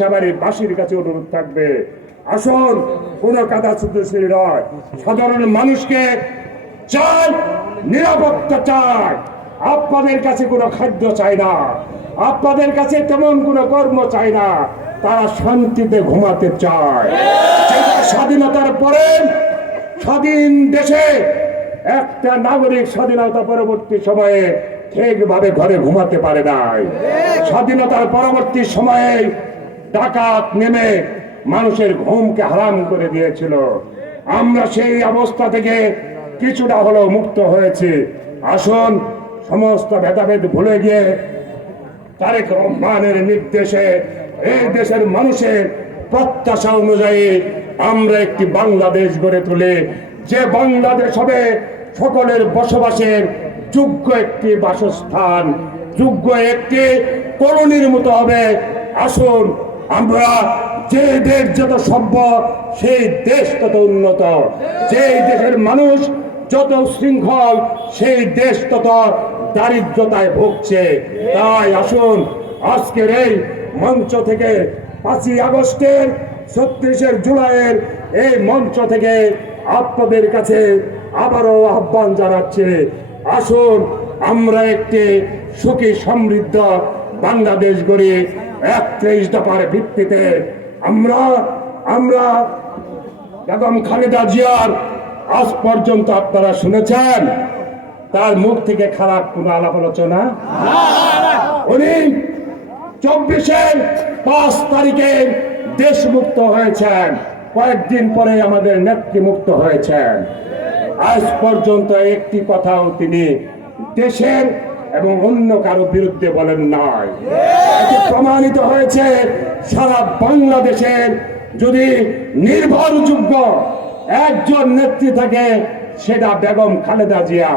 সবারই বাসির কাছে অনুরোধ থাকবে, আসুন কোন কাদা ছুটোছুটি নয়, সাধারণ মানুষকে চাই, নিরাপত্তা চাই। আপনাদের কাছে কোনো খাদ্য চাই না, আপনাদের কাছে তেমন কোনো কর্ম চাই না, তারা শান্তিতে ঘুমাতে চায়। স্বাধীনতার পরে স্বাধীন দেশে একটা নাগরিক স্বাধীনতা পরবর্তী সময়ে ঠিকভাবে ঘরে ঘুমাতে পারে নাই। স্বাধীনতার পরবর্তী সময়ে ডাকাত নেমে মানুষের ঘুমকে হারাম করে দিয়েছিল। আমরা সেই অবস্থা থেকে কিছুটা হলেও মুক্ত হয়েছি। আসুন সমস্ত ভেদাভেদ ভুলে গিয়ে তারেক রহমানের নির্দেশে এই দেশের মানুষের প্রত্যাশা অনুযায়ী আমরা একটি বাংলাদেশ গড়ে তুলি, যে বাংলাদেশ হবে সকলের বসবাসের যোগ্য একটি বাসস্থান, যোগ্য একটি কলোনির মতো হবে। আসুন আমরা যে দেশ যত সভ্য সেই দেশ তত উন্নত, যে দেশের মানুষ যত শৃঙ্খল সেই দেশ তত দারিদ্রতায় ভুগছে। তাই আসুন আজকের এই মঞ্চ থেকে 5ই আগস্টের 36 জুলাইয়ের এই মঞ্চ থেকে আপনাদের কাছে আবারও আহ্বান জানাচ্ছি, আসুন আমরা একটি সুখী সমৃদ্ধ বাংলাদেশ গড়ি। 31 দফার ভিত্তিতে আমরা বেগম খালেদা জিয়ার আজ পর্যন্ত আপনারা শুনেছেন তার মুখ থেকে খারাপ কোন আলাপ আলোচনা? উনি 24-এর 5 তারিখে দেশ মুক্ত হয়েছেন, কয়েকদিন পরে আমাদের নেত্রী মুক্ত হয়েছেন। আজ পর্যন্ত একটি কথাও তিনি দেশের এবং অন্য কারো বিরুদ্ধে বলেন নাই। এটি প্রমাণিত হয়েছে সারা বাংলাদেশের যদি নির্ভরযোগ্য একজন নেত্রী থাকে সেটা বেগম খালেদা জিয়া।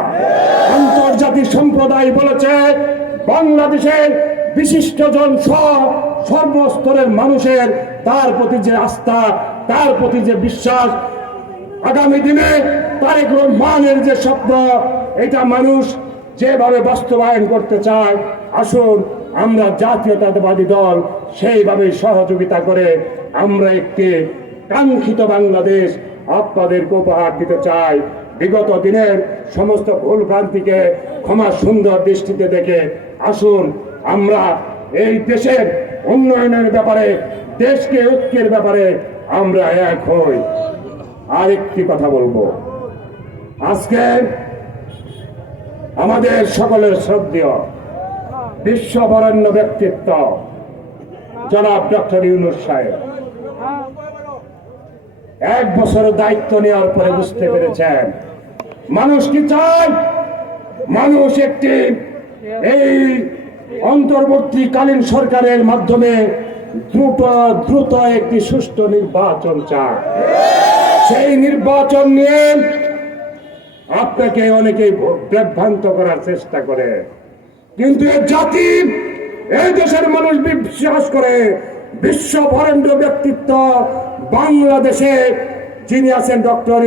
আন্তর্জাতিক সম্প্রদায় বলেছে বাংলাদেশের বিশিষ্টজন সহ সর্বস্তরের মানুষের তার প্রতি যে আস্থা, তার প্রতি যে বিশ্বাস, আগামী দিনে তারেক রহমানের যে স্বপ্ন, এটা মানুষ যেভাবে বাস্তবায়ন করতে চায়। আসুন আমরা জাতীয়তাবাদী দল সেইভাবে সহযোগিতা করে আমরা একটি কাঙ্ক্ষিত বাংলাদেশ আপনাদেরকে উপহার দিতে চাই। বিগত দিনের সমস্ত ভুল ভ্রান্তিকে ক্ষমা সুন্দর দৃষ্টিতে দেখে আসুন আমরা এই দেশের উন্নয়নের ব্যাপারে, দেশকে ঐক্যের ব্যাপারে আমরা এক হই। আরেকটি কথা বলবো, আজকে আমাদের সকলের শ্রদ্ধেয় বিশ্ববরেণ্য ব্যক্তিত্ব জনাব ডক্টর ইউনূস সাহেব 1 বছরের দায়িত্ব নেওয়ার পরে বুঝতে পেরেছেন মানুষ কি চায়। মানুষ একটি এই অন্তর্বর্তীকালীন সরকারের মাধ্যমে দ্রুত একটি সুষ্ঠু নির্বাচন চায়। সেই নির্বাচন নিয়ে আপনাকে অনেকেই বিভ্রান্ত করার চেষ্টা করে, কিন্তু এই জাতি, এই দেশের মানুষ বিশ্বাস করে বিশ্ব বরেণ্য ব্যক্তিত্ব বাংলাদেশে যিনি আছেন ডক্টর